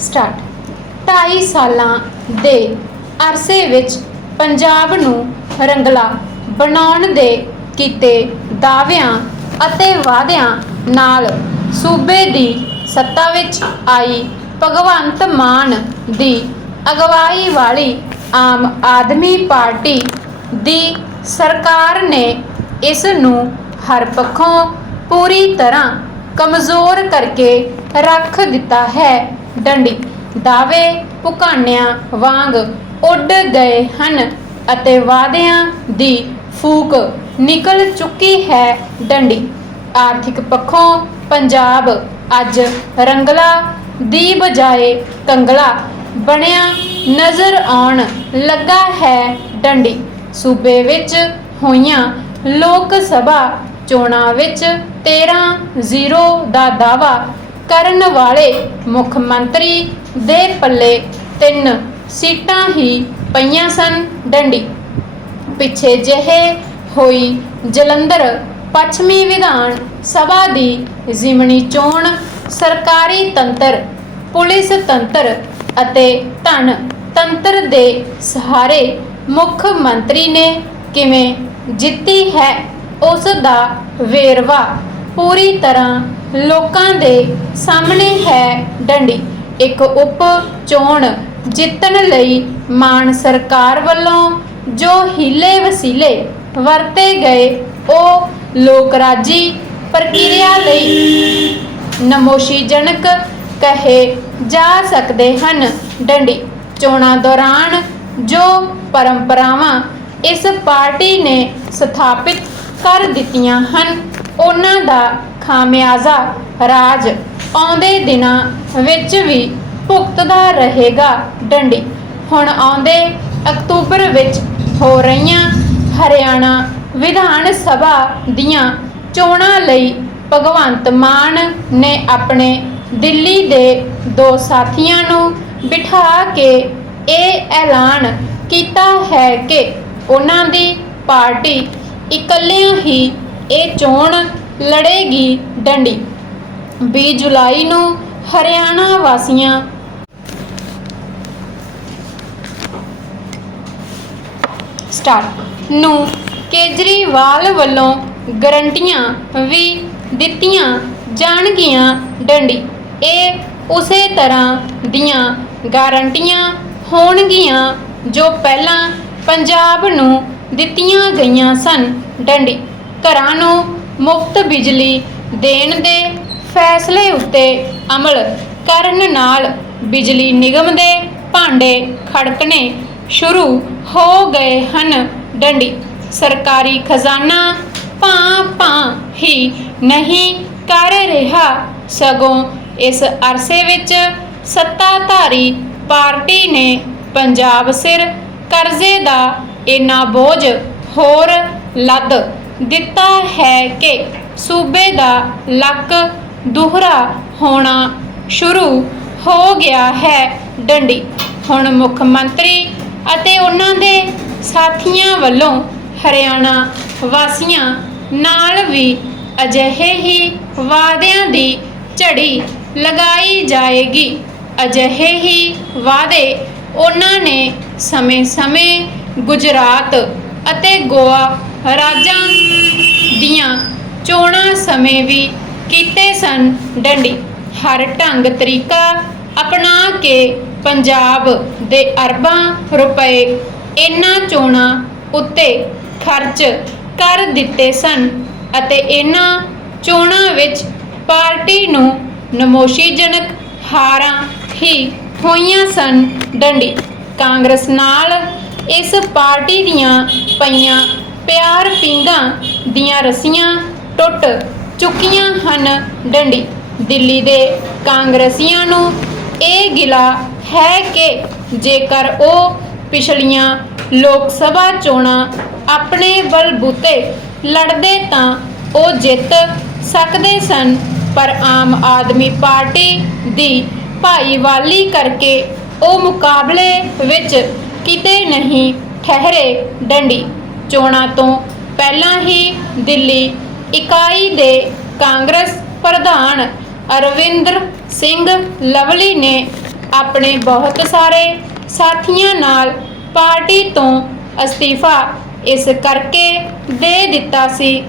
Start. 2.5 ਸਾਲਾਂ ਦੇ ਅਰਸੇ ਵਿੱਚ ਪੰਜਾਬ ਨੂੰ ਰੰਗਲਾ ਬਣਾਉਣ ਦੇ ਕੀਤੇ ਦਾਅਵਿਆਂ ਅਤੇ ਵਾਅਦਿਆਂ ਨਾਲ ਸੂਬੇ ਦੀ ਸੱਤਾ ਵਿੱਚ ਆਈ ਭਗਵੰਤ ਮਾਨ ਦੀ ਅਗਵਾਈ ਵਾਲੀ ਆਮ ਆਦਮੀ ਪਾਰਟੀ ਦੀ ਸਰਕਾਰ ਨੇ ਇਸ ਨੂੰ ਹਰ ਪੱਖੋਂ ਪੂਰੀ ਤਰ੍ਹਾਂ ਕਮਜ਼ੋਰ ਕਰਕੇ ਰੱਖ ਦਿੱਤਾ ਹੈ। ਡੰਡੀ ਦਾਅਵੇ ਪੁਕਾਨਿਆਂ ਵਾਂਗ ਉੱਡ ਗਏ ਹਨ ਅਤੇ ਵਾਅਦਿਆਂ ਦੀ ਫੂਕ ਨਿਕਲ ਚੁੱਕੀ ਹੈ ਡੰਡੀ। ਆਰਥਿਕ ਪੱਖੋਂ ਪੰਜਾਬ ਅੱਜ ਰੰਗਲਾ ਦੀ ਬਜਾਏ ਕੰਗਲਾ ਬਣਿਆ ਨਜ਼ਰ ਆਉਣ ਲੱਗਾ ਹੈ ਡੰਡੀ। ਸੂਬੇ ਵਿੱਚ ਹੋਈਆਂ ਲੋਕ ਸਭਾ ਚੋਣਾਂ ਵਿੱਚ 13-0 ਦਾ ਦਾਵਾ ਕਰਨ ਵਾਲੇ ਮੁੱਖ ਮੰਤਰੀ ਦੇ ਪੱਲੇ ਤਿੰਨ ਸੀਟਾਂ ਹੀ ਪਈਆਂ ਸਨ ਡੰਡੀ। ਪਿੱਛੇ ਜਿਹੇ ਹੋਈ ਜਲੰਧਰ ਪੱਛਮੀ ਵਿਧਾਨ ਸਭਾ ਦੀ ਜ਼ਿਮਨੀ ਚੋਣ, ਸਰਕਾਰੀ ਤੰਤਰ, ਪੁਲਿਸ ਤੰਤਰ ਅਤੇ ਧਨ ਤੰਤਰ ਦੇ ਸਹਾਰੇ ਮੁੱਖ ਮੰਤਰੀ ਨੇ ਕਿਵੇਂ ਜਿੱਤੀ ਹੈ ਉਸ ਦਾ ਵੇਰਵਾ ਪੂਰੀ ਤਰ੍ਹਾਂ ਲੋਕਾਂ ਦੇ ਸਾਹਮਣੇ ਹੈ ਡੰਡੀ। ਇੱਕ ਉਪ ਚੋਣ ਜਿੱਤਣ ਲਈ ਮਾਨ ਸਰਕਾਰ ਵੱਲੋਂ ਜੋ ਹੀਲੇ ਵਸੀਲੇ ਵਰਤੇ ਗਏ, ਉਹ ਲੋਕ ਰਾਜੀ ਪ੍ਰਕਿਰਿਆ ਲਈ ਨਮੋਸ਼ੀਜਨਕ ਕਹੇ ਜਾ ਸਕਦੇ ਹਨ। ਡੰਡੀ ਚੋਣਾਂ ਦੌਰਾਨ ਜੋ ਪਰੰਪਰਾਵਾਂ ਇਸ ਪਾਰਟੀ ਨੇ ਸਥਾਪਿਤ ਕਰ ਦਿੱਤੀਆਂ ਹਨ, ਉਹਨਾਂ ਦਾ ਖਾਮਿਆਜ਼ਾ ਰਾਜ ਆਉਂਦੇ ਦਿਨਾਂ ਵਿੱਚ ਵੀ ਭੁਗਤਦਾ ਰਹੇਗਾ ਡੰਡੀ। ਹੁਣ ਆਉਂਦੇ ਅਕਤੂਬਰ ਵਿੱਚ ਹੋ ਰਹੀਆਂ ਹਰਿਆਣਾ ਵਿਧਾਨ ਸਭਾ ਦੀਆਂ ਚੋਣਾਂ ਲਈ ਭਗਵੰਤ ਮਾਨ ਨੇ ਆਪਣੇ ਦਿੱਲੀ ਦੇ ਦੋ ਸਾਥੀਆਂ ਨੂੰ ਬਿਠਾ ਕੇ ਇਹ ਐਲਾਨ ਕੀਤਾ ਹੈ ਕਿ ਉਹਨਾਂ ਦੀ ਪਾਰਟੀ ਇਕੱਲਿਆਂ ਹੀ ਇਹ ਚੋਣ ਲੜੇਗੀ ਡੰਡੀ। 20 ਜੁਲਾਈ ਨੂੰ ਹਰਿਆਣਾ ਵਾਸੀਆਂ ਸਟਾਰਟ। ਨੂੰ ਕੇਜਰੀਵਾਲ ਵੱਲੋਂ ਗਰੰਟੀਆਂ ਵੀ ਦਿੱਤੀਆਂ ਜਾਣਗੀਆਂ ਡੰਡੀ। ਇਹ ਉਸੇ ਤਰ੍ਹਾਂ ਦੀਆਂ ਗਾਰੰਟੀਆਂ ਹੋਣਗੀਆਂ ਜੋ ਪਹਿਲਾਂ ਪੰਜਾਬ ਨੂੰ ਦਿੱਤੀਆਂ ਗਈਆਂ ਸਨ। ਡੰਡੀ, ਘਰਾਂ ਨੂੰ ਮੁਫਤ ਬਿਜਲੀ ਦੇਣ ਦੇ ਫੈਸਲੇ ਉੱਤੇ ਅਮਲ ਕਰਨ ਨਾਲ ਬਿਜਲੀ ਨਿਗਮ ਦੇ ਭਾਂਡੇ ਖੜਕਣੇ ਸ਼ੁਰੂ ਹੋ ਗਏ ਹਨ। ਡੰਡੀ, ਸਰਕਾਰੀ ਖਜ਼ਾਨਾ ਭਾਂ ਭਾਂ ਹੀ ਨਹੀਂ ਕਰ ਰਿਹਾ। ਸਗੋਂ ਇਸ ਅਰਸੇ ਵਿੱਚ ਸੱਤਾਧਾਰੀ ਪਾਰਟੀ ਨੇ ਪੰਜਾਬ ਸਿਰ ਕਰਜ਼ੇ ਦਾ ਇੰਨਾ ਬੋਝ ਹੋਰ ਲੱਦ ਦਿੱਤਾ ਹੈ ਕਿ ਸੂਬੇ ਦਾ ਲੱਕ ਦੁਹਰਾ ਹੋਣਾ ਸ਼ੁਰੂ ਹੋ ਗਿਆ ਹੈ ਡੰਡੀ। ਹੁਣ ਮੁੱਖ ਮੰਤਰੀ ਅਤੇ ਉਹਨਾਂ ਦੇ ਸਾਥੀਆਂ ਵੱਲੋਂ ਹਰਿਆਣਾ ਵਾਸੀਆਂ ਨਾਲ ਵੀ ਅਜਿਹੇ ਹੀ ਵਾਅਦਿਆਂ ਦੀ ਝੜੀ ਲਗਾਈ ਜਾਏਗੀ। ਅਜਿਹੇ ਹੀ ਵਾਅਦੇ ਉਹਨਾਂ ਨੇ ਸਮੇਂ-ਸਮੇਂ ਗੁਜਰਾਤ ਅਤੇ ਗੋਆ ਰਾਜਾਂ ਦੀਆਂ ਚੋਣਾਂ ਸਮੇਂ ਵੀ ਕੀਤੇ ਸਨ। ਡੰਡੀ, ਹਰ ਢੰਗ ਤਰੀਕਾ ਅਪਣਾ ਕੇ ਪੰਜਾਬ ਦੇ ਅਰਬਾਂ ਰੁਪਏ ਇਹਨਾਂ ਚੋਣਾਂ ਉੱਤੇ ਖਰਚ ਕਰ ਦਿੱਤੇ ਸਨ ਅਤੇ ਇਹਨਾਂ ਚੋਣਾਂ ਵਿੱਚ ਪਾਰਟੀ ਨੂੰ ਨਮੋਸ਼ੀਜਨਕ ਹਾਰਾਂ ਹੀ ਹੋਈਆਂ ਸਨ। ਡੰਡੀ, ਕਾਂਗਰਸ ਨਾਲ ਇਸ ਪਾਰਟੀ ਦੀਆਂ ਪਈਆਂ ਪਿਆਰ ਪਿੰਗਾਂ ਦੀਆਂ ਰਸੀਆਂ ਟੁੱਟ ਚੁੱਕੀਆਂ ਹਨ। ਡੰਡੀ, ਦਿੱਲੀ ਦੇ ਕਾਂਗਰਸੀਆਂ ਨੂੰ ਇਹ ਗਿਲਾ ਹੈ ਕਿ ਜੇਕਰ ਉਹ ਪਿਛਲੀਆਂ ਲੋਕ ਸਭਾ ਚੋਣਾਂ ਆਪਣੇ ਬਲਬੂਤੇ ਲੜਦੇ ਤਾਂ ਉਹ ਜਿੱਤ ਸਕਦੇ ਸਨ। ਪਰ ਆਮ ਆਦਮੀ ਪਾਰਟੀ ਦੀ ਭਾਈਵਾਲੀ ਕਰਕੇ ਉਹ ਮੁਕਾਬਲੇ ਵਿੱਚ ਕਿਤੇ ਨਹੀਂ ਠਹਿਰੇ। ਡੰਡੀ ਚੋਣਾਂ ਤੋਂ ਪਹਿਲਾਂ ਹੀ ਦਿੱਲੀ ਇਕਾਈ ਦੇ ਕਾਂਗਰਸ ਪ੍ਰਧਾਨ ਅਰਵਿੰਦਰ ਸਿੰਘ ਲਵਲੀ ਨੇ ਆਪਣੇ ਬਹੁਤ ਸਾਰੇ ਸਾਥੀਆਂ ਨਾਲ ਪਾਰਟੀ ਤੋਂ ਅਸਤੀਫਾ ਇਸ ਕਰਕੇ ਦੇ ਦਿੱਤਾ ਸੀ।